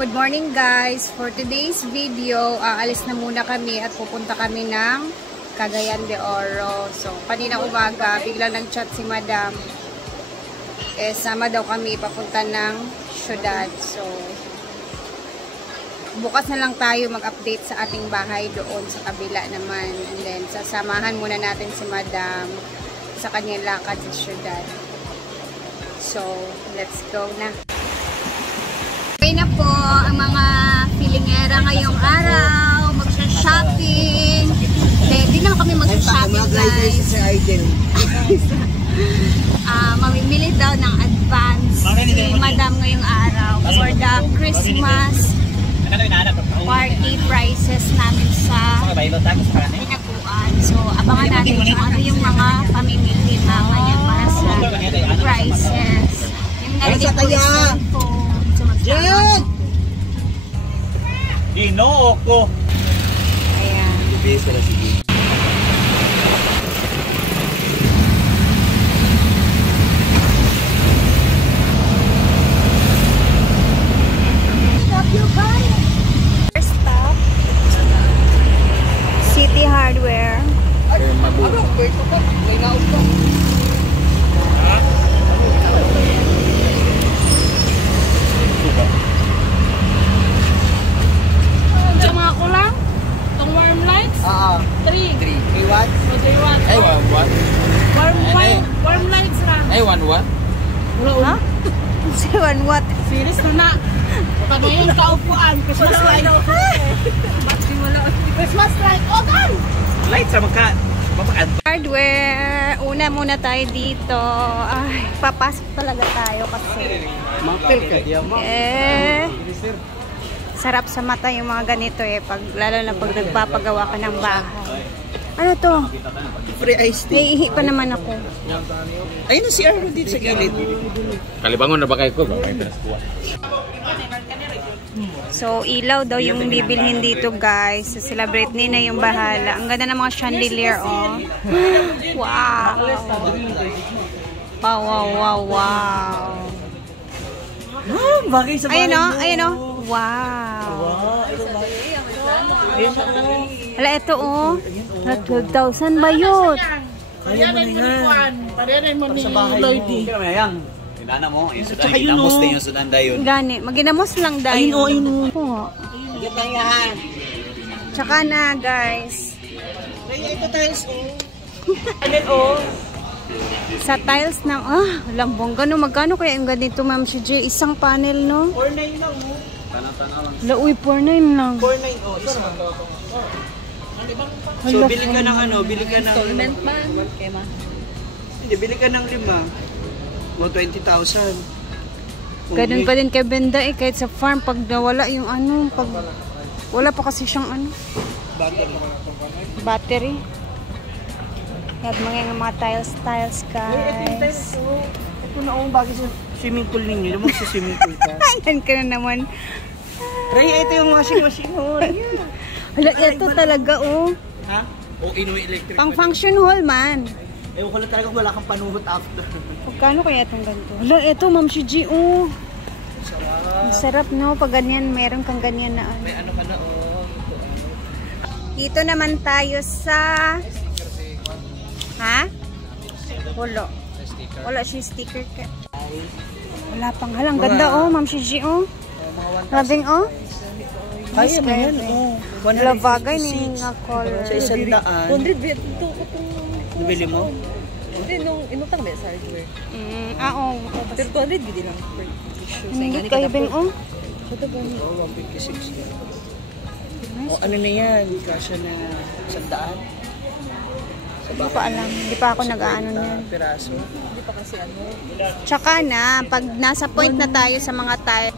Good morning guys! For today's video, aalis na muna kami at pupunta kami ng Cagayan de Oro. So, kanina umaga, biglang nag-chat si Madam. Sama daw kami papunta ng syudad. So, bukas na lang tayo mag-update sa ating bahay doon sa kabila naman. And then, sasamahan muna natin si Madam sa kanyang lakad sa syudad. So, let's go na. Okay na po ang mga filingera ngayong araw, magsha-shopping. Hindi naman kami magsha-shopping guys. Mamimili daw ng advance si Madam ngayong araw for the Christmas party prices namin sa Pinaguan. So, abangan natin kung ano yung mga pamimili mamaya para sa prices. Yung narinig ko is cellphone. Jen! Ginoo ko. Ayan. Ibig sila sige. First stop, City Hardware. Yung mga kulang, itong warm lights, 3. 3 watts? 3 watts. Ay, 1 watt? Warm lights lang. Ay, 1 watt? Ha? Si 1 watt. Series na na. Pag yung kaupuan, Christmas light. Christmas light, ogan! Light sa Hardware. Una muna tayo dito. Ay, papasok talaga tayo kasi. Mapil ka. Sarap sa mata yung mga ganito lalo na pag nagpapagawa ka ng bahay. Ano to? Free ice tea. Naiihi pa naman ako. Ayun na si Arno dito sa gilid. Kalibangon na ba kayo ko? So, ilaw daw yung bibilhin dito guys. So, sila Britney na yung bahala. Ang ganda ng mga chandelier, oh. Wow! Wow, wow, wow, wow. Bagay sa bahay mo. Ayun o. Wow. Hala, ito oh. 12,000 ba yun? Pariyanin mo ni Lloydie. Tinana mo, yung sudan. Ginamos na yung sudan dayon. Gani, maginamos lang dahil. Ayun Oo. Tsaka na guys. Ito tiles Sa tiles ng, lambong. Magkano kaya yung ganito, Ma'am si J? Isang panel, no? 4.9 lang mo. Lauy, 4.9 lang. 4.9 isa. So, bili ka ng bili ka ng... Installment man. Hindi, bili ka ng 5. 20,000. Ganun pa din kay Benda kahit sa farm, pag nawala yung pag wala pa kasi siyang battery. Yan mga tiles guys. Ito na bagay sa swimming pool ninyo. Lumang sa swimming pool ka. Yan ka na naman. Raya, ito yung washing machine mo. Hala, ito talaga Ha? O inuwi electric. Pang function hall man. Ewan ko lang talaga wala kang panuhot after. Pagkano kaya itong ganito? Hala, ito Ma'am si G, Ang sarap no, pag ganyan, meron kang ganyan na May ano ka na, Dito naman tayo sa... Ha? Wala siya sticker ka. Wala pang halang. Ganda Ma'am si G, Labing Kaya mo yan, Wala bagay ni nga color. Sa 100. 100 bit ito ko itong... Nabili mo? Hindi, nung inutang ba sa hardware? Pero 200 gidi lang. Hindi kayo bing Ito ba niyo? 156 yan. Ano na yan? Kasya na 100? Hindi pa alam. Hindi pa ako nag-aano niyan. Piraso. Hindi pa kasi Tsaka na, pag nasa point na tayo sa mga tile.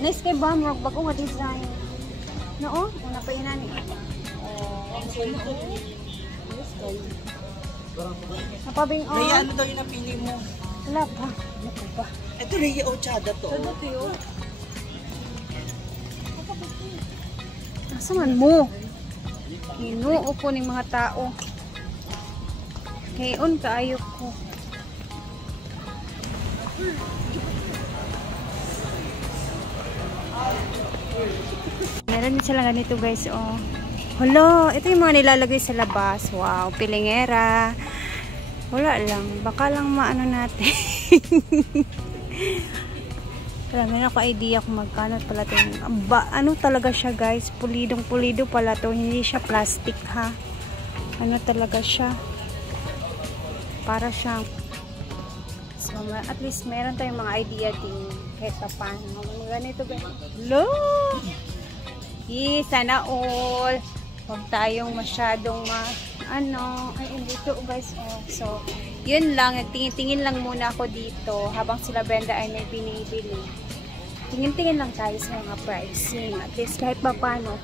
Nice kay Bamrock. Bago nga design. No? Una pa yun nani. Napabing Raya, ano daw yung napili mo? Wala pa. Ito Raya, Ochada to. Asaman mo? Kinuo ko ng mga tao. Kayon kaayo ko. Meron din sila ganito guys, oh. Hala, ito yung mga nilalagay sa labas. Wow, pilingera. Wala lang. Baka lang maano natin. Wala, meron ako idea kung magkano pala ito. Ano talaga siya guys? Pulidong pulido pala to. Hindi siya plastic ha. Ano talaga siya? Para siyang so, at least meron tayong mga idea din kahit pa paano. Ganito guys. Look! Sana all. Huwag tayong masyadong ay dito guys. Oh. So, yun lang. Tingin-tingin lang muna ako dito habang sila Brenda ay may binibili. Tingin-tingin lang tayo sa mga pricing. At least kahit pa paano,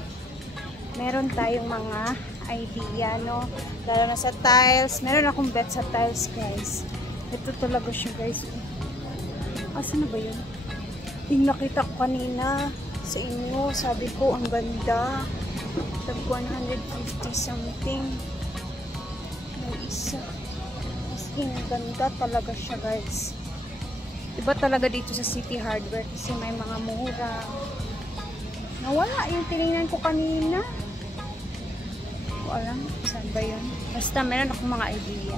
meron tayong mga idea, no? Lalo na sa tiles. Meron akong bet sa tiles, guys. Ito talaga siya, guys. Asan na ba yun? Yung nakita ko kanina sa inyo, sabi ko, ang ganda. Tag 150 something. May isa. As in, ganda talaga siya, guys. Iba talaga dito sa City Hardware kasi may mga mura. Nawala yung tinignan ko kanina. Alam, saan ba yun? Basta meron akong mga idea.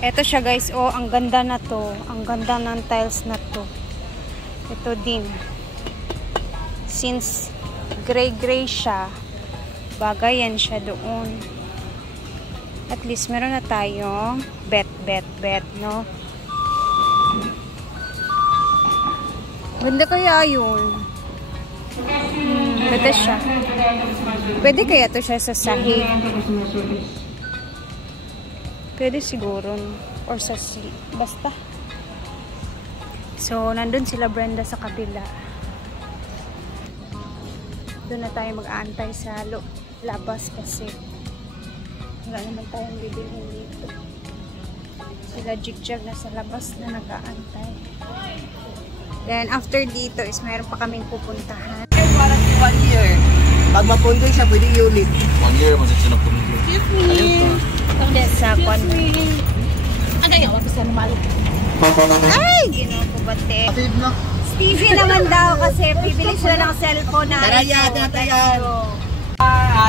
Eto siya guys, oh, ang ganda na to. Ang ganda ng tiles na to. Ito din. Since gray-gray siya, bagay yan siya doon. At least meron na tayong bet, no? Ganda kaya yun. Pwede siya. Pwede kaya to siya sa sahig. Pwede siguro. Or sa basta. So, nandun sila Brenda sa kabila. Doon na tayo mag-aantay sa labas kasi wala naman tayong bibilhin dito. Sila Jigjag na sa labas na nag-aantay. Then, after dito is mayroon pa kaming pupuntahan. Parang 1 year. Pag mapundoy siya, pwede ulit. 1 year, masasya na pundoy. Excuse me. Sa kwan. Ano yung office na naman? Ay! Ginawa ko bate. Stevie naman daw kasi bibili sila ng cellphone na Tarayan.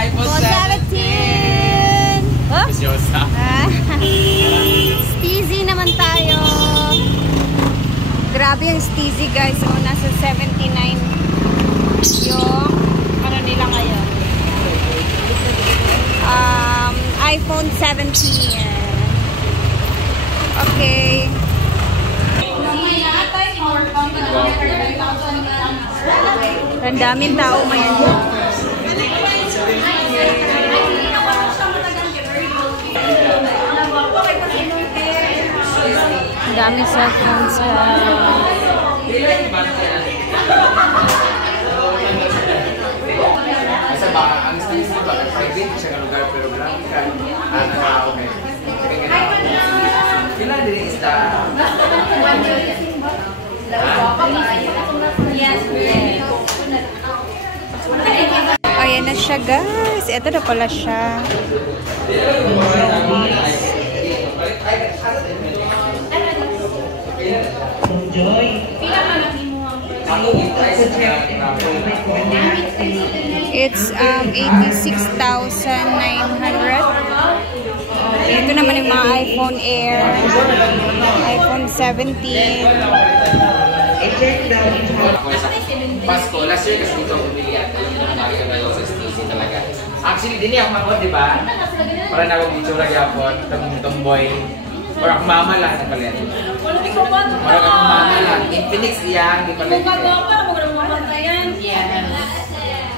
iPhone 17! Oh? Steezy naman tayo. Grabe yung Steezy guys. So, nasa 79 yung ano nila ngayon. iPhone 17. Okay. Ang daming tao ngayon. Ang daming cellphones. Sa baka, ang style ba, private siya ng lugar, pero marami ka, okay. Kailan din is the... Ayan na siya guys. Ito na pala siya. It's 86,900. Ito naman yung mga iPhone Air, iPhone 17. Pasko, last year kasi dito bumili at yung sa STC talaga. Actually, din ako makot, di ba? Para na akong itsura yapon, tomboy. Or ako mama lang na palit. Or ako mama lang. Infinix yan, di palit.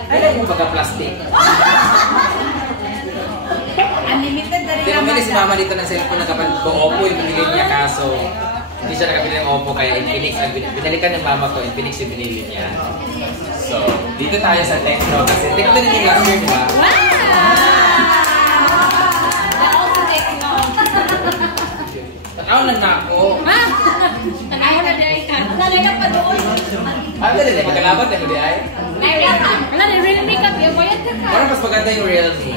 Ay, lang yung pagka-plastic. Unlimited na rin Hindi naman si mama dito ng cellphone na kapag kung Oppo yung binigay niya kaso hindi siya nakabili ng Oppo kaya Infinix. Binalikan ng mama ko, Infinix yung binili niya. So, dito tayo sa Tecno kasi Tecno din yung last year, di ba? Wow! Tanaw lang na ako. Tanaw na dahil ka. Nalay ka pa doon. Ano na din, magkalaban na ko di ay? Wala na, real makeup yung bayad ka ka. Parang mas maganda yung Realme.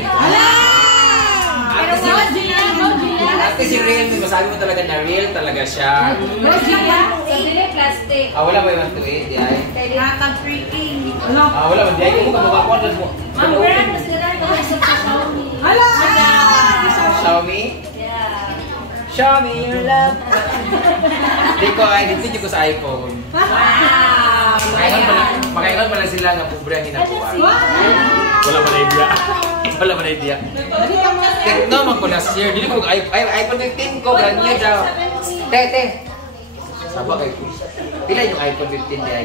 Pero sa Gila. At kasi Realme, masabi mo talaga na real talaga siya. Gila, sa dili plastic. Wala ba yung 128 di ay? Nakaka-freaking. Wala man diay mo kabawa ko mo. Ang brand mas nilay ko sa Xiaomi. Hala! Xiaomi? Yeah. Show me your love. Dito ko sa iPhone. Wow. Makaingon pala sila nga pobre ang hinakuha. Wala man idea. Wala man idea. Tekno man ko last year. Dili ko iPhone 15 ko brand new daw. Te. Saba kay ko. Pila yung iPhone 15 di ay.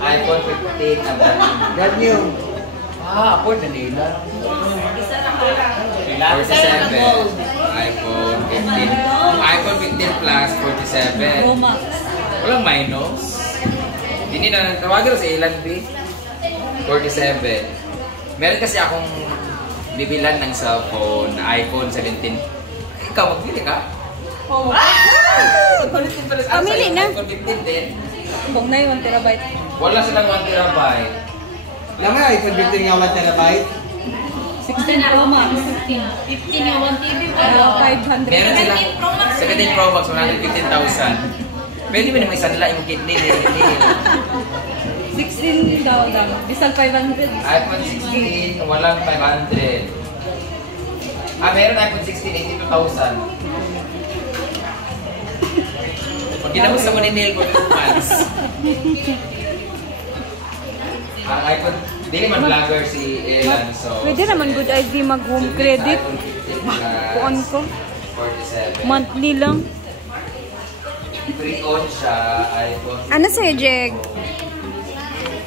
iPhone 15 ang brand new. Afford na nila. 47. iPhone 15. iPhone 15 Plus 47. Walang minus. Hindi na tawagan sa ilan B. 47. Meron kasi akong bibilan ng cellphone na iPhone 17. Ikaw, magbili ka? Oo. Pamili na. iPhone 15 din. Kung na yung 1 terabyte. Wala silang 1 terabyte. Alam mo yung iPhone 15 nga 1 terabyte? 16 Pro Max. 15 yung 1 TV ko. 500. Meron silang 17 Pro Max, 115,000. Pwede mo naman isanla yung kidney nila. 16 daw lang. Bisag 500. iPhone 16, walang 500. Meron iPhone 16, 82,000. Pag ginahos mo ni Neil for 2 months. Ang iPhone, hindi man vlogger si Elan, so... Pwede naman good idea mag-home credit. iPhone 15 plus Kuon ko. 47. Monthly lang. Pre-on siya, iPhone Ano sa'yo, Jeg?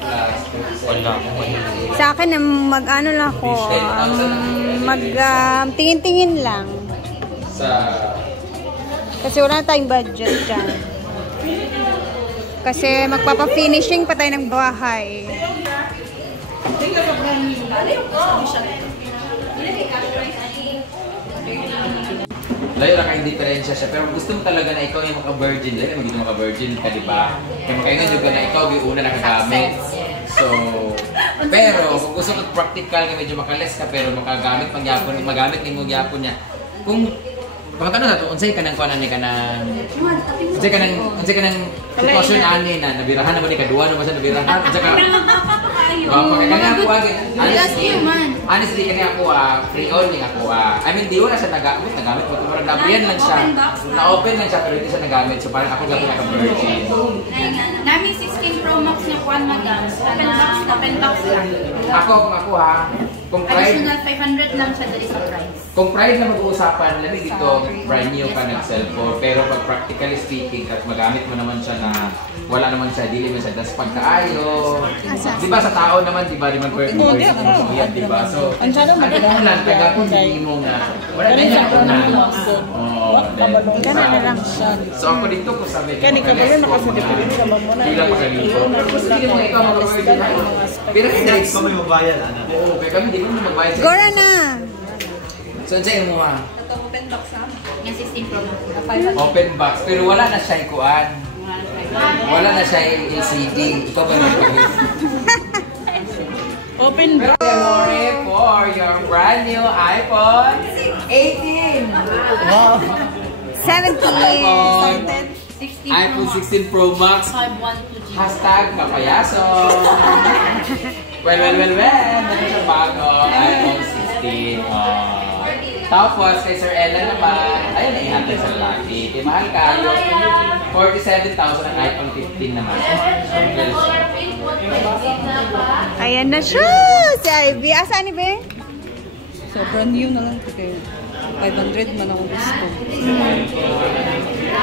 plus 47. Sa akin, mag-ano lang ako. Tingin-tingin lang. Sa... Kasi wala na tayong budget dyan. Kasi magpapa-finishing pa tayo ng bahay. Layo lang ang diferensya siya, pero gusto mo talaga na ikaw yung maka-virgin. Layo mo dito maka-virgin ka, di ba? Kaya makaingon juga na ikaw yung una nakagamit. So, pero kung gusto mo practical nga medyo makales ka, pero makagamit pang yapon, magamit ni mo yapon niya. Kung pagkatano na to, unsay ka nang kuanan ni ka nang unsay ka nang sitwasyon ani na nabirahan naman ni kaduwa naman siya nabirahan. Unsay ka pagkakanya ako agad. Honestly, kanya ako free on ni ako. I mean, di wala siya nagamit mo. Parang nabriyan lang siya. Na-open lang siya, pero hindi siya nagamit. So parang ako gapon naka-virgin. Namin 16 Pro Max na kuan madam. Open box lang. Kung ako kung pride, Additional 500 lang siya dali sa price. kung pride na mag-uusapan, lamig dito, brand new ka nag-cellphone. Pero pag practically speaking, at magamit mo naman siya na wala naman siya, dili man siya das pagkaayo. Di ba sa tao naman, di ba, di man pwede mo yan, di ba? So, ang lang, taga po, hindi mo na, wala na yan ako na. Gana na lang. So ako dito ko sabi, kani ka ba Pila pa ganito. Gusto din mo ikaw mag-pwede na. Pero next, Kami mabayad, anak. oo, pero kami di ko magbayad. Gora na! So, sa'yo mo Open box ha? Yung 16 Pro Max. open box, pero wala na siya ikuan. Wala na siya LCD. Ikaw ba nagpagis? Open box. Memory for your brand new iPhone 18. Wow. 17. iPhone 16 Pro Max. 512 GB. Hashtag papayaso. Well. Ano siya bago? iPhone 16. Tapos, kay Sir Ella naman, ayun na ihatid sa lalaki. Di mahal kayo. 47,000 ang iPhone 15 naman. Ayan na siya! Si Ivy. Asa ni Be? So, brand new na lang ito kayo. 500 man ako gusto.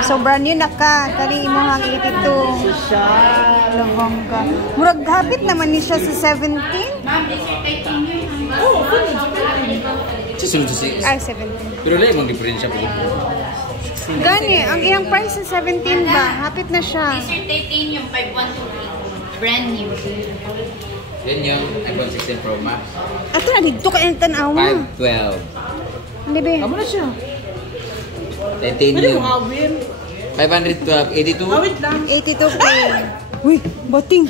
So, brand new na ka. Kali mo hang ito. Lagong ka. Murag habit naman ni siya sa 17. Ma'am, dissertation yun. Susunod sa 6. Ay, 17. Pero lang yung diferensya po. Gani, ang iyang price sa 17 ba? Hapit na siya. Dissertation yung 5128. Brand new. Yan yung iPhone 16 Pro Max. Ato na, dito ka yung tanawa. 512. Hindi ba? Kamu na siya. Titanium. 512. 82. 82K. Uy, bating.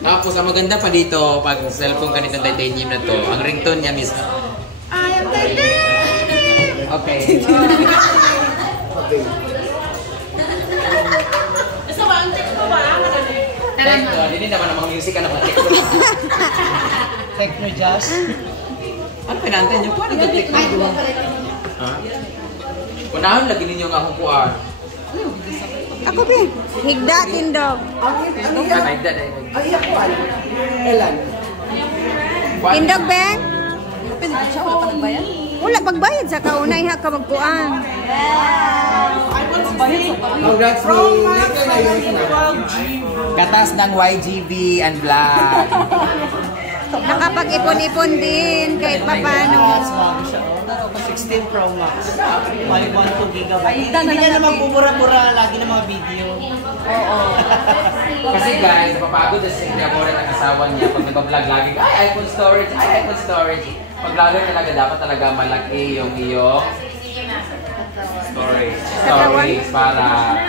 Tapos, ang maganda pa dito, pag cellphone ka nitong titanium na to, ang ringtone niya is... I am titanium! Okay. Hindi naman ang mga music ka naman. Techno jazz. Ano pinantay niyo? Paano nag-techno doon? Ha? Unahan lagi ninyo nga akong kuhaan. Ako ba? Higda, tindog. Higda. Ay, ako Elan. Tindog, Ben? Siya, wala pa nagbayad? Wala, pagbayad sa kaunay ha ka magkuan. Congrats, Katas ng YGV and Vlog. Nakapag-ipon-ipon din kahit papano. 16 Pro Max. 512 gigabyte. Hindi niya naman bumura-bura lagi ng mga video. Oo. Kasi guys, napapagod na siya ako rin ang asawa niya. Pag nag-vlog lagi, ay iPhone storage. Pag vlogger talaga, dapat talaga malaki yung iyong storage para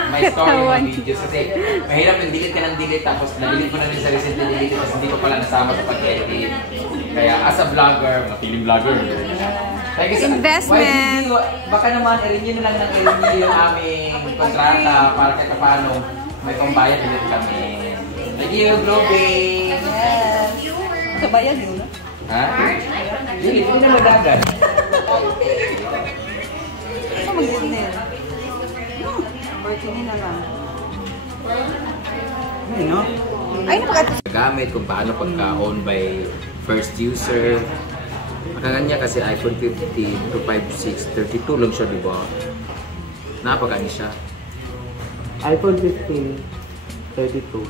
may story ng videos. Kasi mahirap yung delete ka ng delete tapos na-delete mo na rin sa recently delete tapos hindi ko pala nasama sa pag-edit. Kaya as a vlogger, mapiling vlogger. Investment. Baka naman i-renew na lang ng i-renew yung aming kontrata para kahit paano may pambayad ulit kami. Thank you, Globing! Kabayan yun, no? Ha? Hindi na madagan. Ano mag-dinner? Working na lang. Ano? Ay, Gamit kung paano pagka-own by first user. Makaganya kasi iPhone 15, 256, 32 lang siya, di ba? Napagani siya. iPhone 15, 32.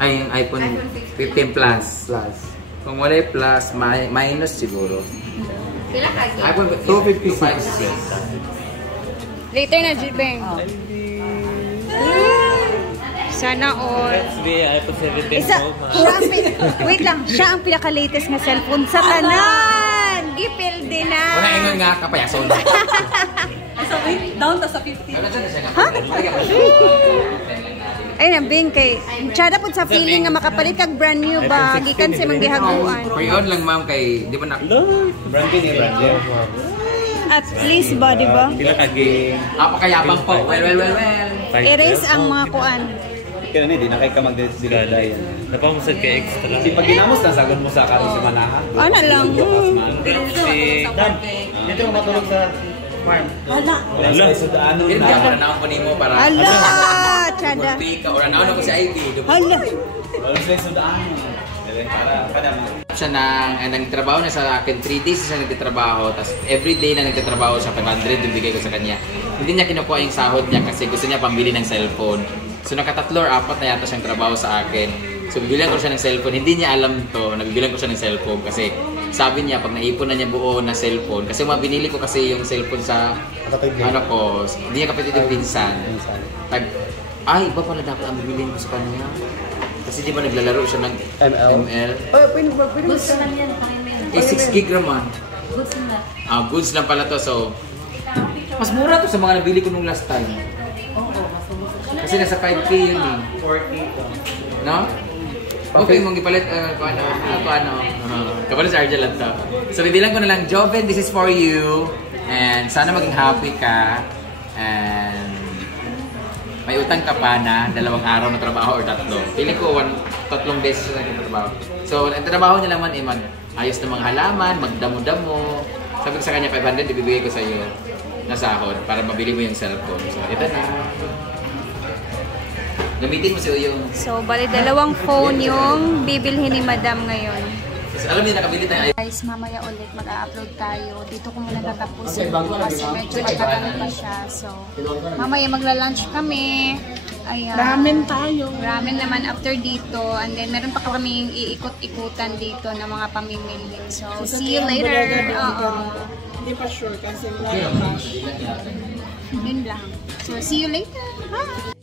Ay, yung iPhone 15 Plus. Kung wala yung Plus, minus siguro. Pila ka? iPhone 256. later na, Jibeng. Sana all. Isa, wait lang, siya ang pinaka-latest na cellphone sa tanan. Gipil din na. Wala ingon nga kapayason. So, down ta sa 50. Ha? Ay, nabing kay tsada po sa feeling nga makapalit kag brand new ba gikan sa manggihaguan. Pre-on lang ma'am kay di ba na Branding ni Branding. At least ba, di ba? Pila kagi. Apakayabang po. Well. Erase ang mga kuan. Kaya na, di na kayo ka mag-delay. Napamusad ka extra. Si pag ginamos na, sagot mo sa karon si Manaha. Ano lang? Dito mo matulog sa farm. Hala. Wala. Ano Hindi na. ako na ko nimo para. Hala, tsada. Ka ora na ko si Ivy. Hala. Wala sa sudaan. Para Siya nagtrabaho na sa akin 3 days siya nagtatrabaho tapos every day na nagtatrabaho siya 500 yung bigay ko sa kanya. Hindi niya kinukuha yung sahod niya kasi gusto niya pambili ng cellphone. So nakatatlo or 4 na yata siyang trabaho sa akin. So bibilan ko siya ng cellphone. Hindi niya alam to na bibilan ko siya ng cellphone kasi sabi niya pag naipon na niya buo na cellphone kasi binili ko kasi yung cellphone sa ano ko, hindi niya kapatid yung pinsan. Ay, iba pala dapat ang bibilin ko sa kanya. Kasi di ba naglalaro siya ng ML? Goods naman yan. Eh, 6 gig naman. Goods na. Goods lang pala to. So, mas mura to sa mga nabili ko nung last time. Kasi nasa 5K yun eh. 40. No? Okay, mong ipalit, kapalit sa Argel lang to. So, bibilang ko na lang, Joven, this is for you. And sana maging happy ka. And may utang ka pa na 2 araw na trabaho or 3. Piling ko 3 beses na trabaho. So, ang trabaho niya naman ay mag-ayos ng mga halaman, magdamo-damo. Sabi ko sa kanya, 500 ibibigay ko sa iyo na sahod para mabili mo yung cellphone. So, ito na. Gamitin mo sa yung... So, bali 2 phone yung bibilhin ni Madam ngayon. Kasi alam niyo, nakabili tayo. Guys, mamaya ulit mag-upload tayo. Dito ko muna tatapusin kasi medyo matagal pa siya. So, mamaya magla-lunch kami. Ayan. Ramen naman after dito. And then, meron pa kaming iikot-ikutan dito ng mga pamimili. So, see you later. Hindi pa sure kasi Yun lang. So, see you later. Bye!